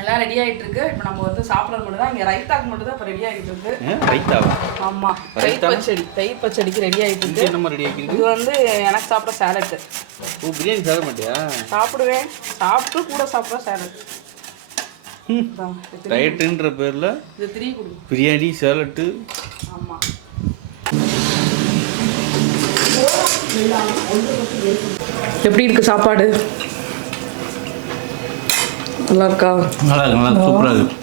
எல்லாம் ரெடி ஆகிட்டு இருக்கு. இப்போ நம்ம வந்து சாப்பிட்றது மட்டும் தான். இங்கே ரைத்தாக்கு மட்டும் தான் இப்போ ரெடி ஆகிட்டு இருக்கு. ரைத்தாவா? ஆமாம், தயிர் பச்சடிக்கு ரெடி ஆகிட்டு இருக்கு. என்ன ரெடி ஆகிருக்கு? இது வந்து எனக்கு சாப்பிட்ற சேலட்டு. ஓ, பிரியாணி சாப்பிட மாட்டியா? சாப்பிடுவேன். சாப்பிட்டு கூட சாப்பிட்ற சேலட். டயட்டுன்ற பேரில் இது 3 கொடு. பிரியாணி சேலட்டு. ஆமாம். எப்படி இருக்கு சாப்பாடு? நல்லா இருக்கா? நல்லா சூப்பராக இருக்கு.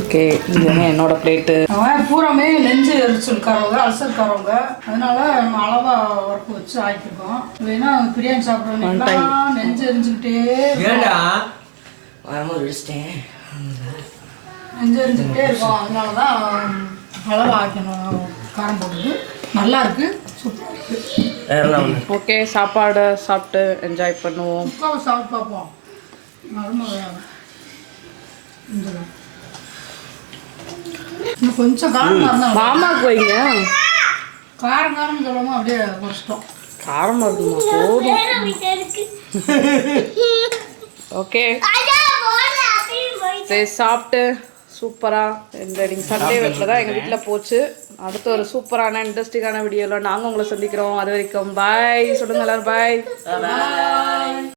ஓகே, இது என்னோட பிளேட்டு. அவன் பூராமே நெஞ்சு எரிச்சல்காரவங்க, அல்சர்காரவங்க, அதனால நம்ம அளவாக ஒர்க் வச்சு ஆக்கியிருக்கோம். இல்லைன்னா பிரியாணி சாப்பிட்றோன்னா நெஞ்சு எரிஞ்சுக்கிட்டே நெஞ்சு எரிஞ்சுக்கிட்டே இருக்கும். அதனால தான் அளவாக ஆக்கணும். காரம் போட்டது நல்லா இருக்கு, சூப்பராக இருக்கு. ஓகே, சாப்பாடை சாப்பிட்டு என்ஜாய் பண்ணுவோம். சுக்காவை சாப்பிட்டு பார்ப்போம். இன்னும் கொஞ்சம் காரமாக இருந்தால் மாமாவுக்கு வைங்க. காரம் சொல்லாமல் அப்படியே குறைச்சிட்டோம். காரமாக இருக்குமா? போதும். ஓகே, சரி சாப்பிட்டு சூப்பராக இந்த சண்டே வீட்டில் தான் எங்கள் வீட்டில் போச்சு. அடுத்து ஒரு சூப்பரான இன்ட்ரெஸ்டிங்கான வீடியோவில் நாங்கள் உங்களை சந்திக்கிறோம். அது வரைக்கும் பாய் சொல்லுங்கள் எல்லாரும். பாய்.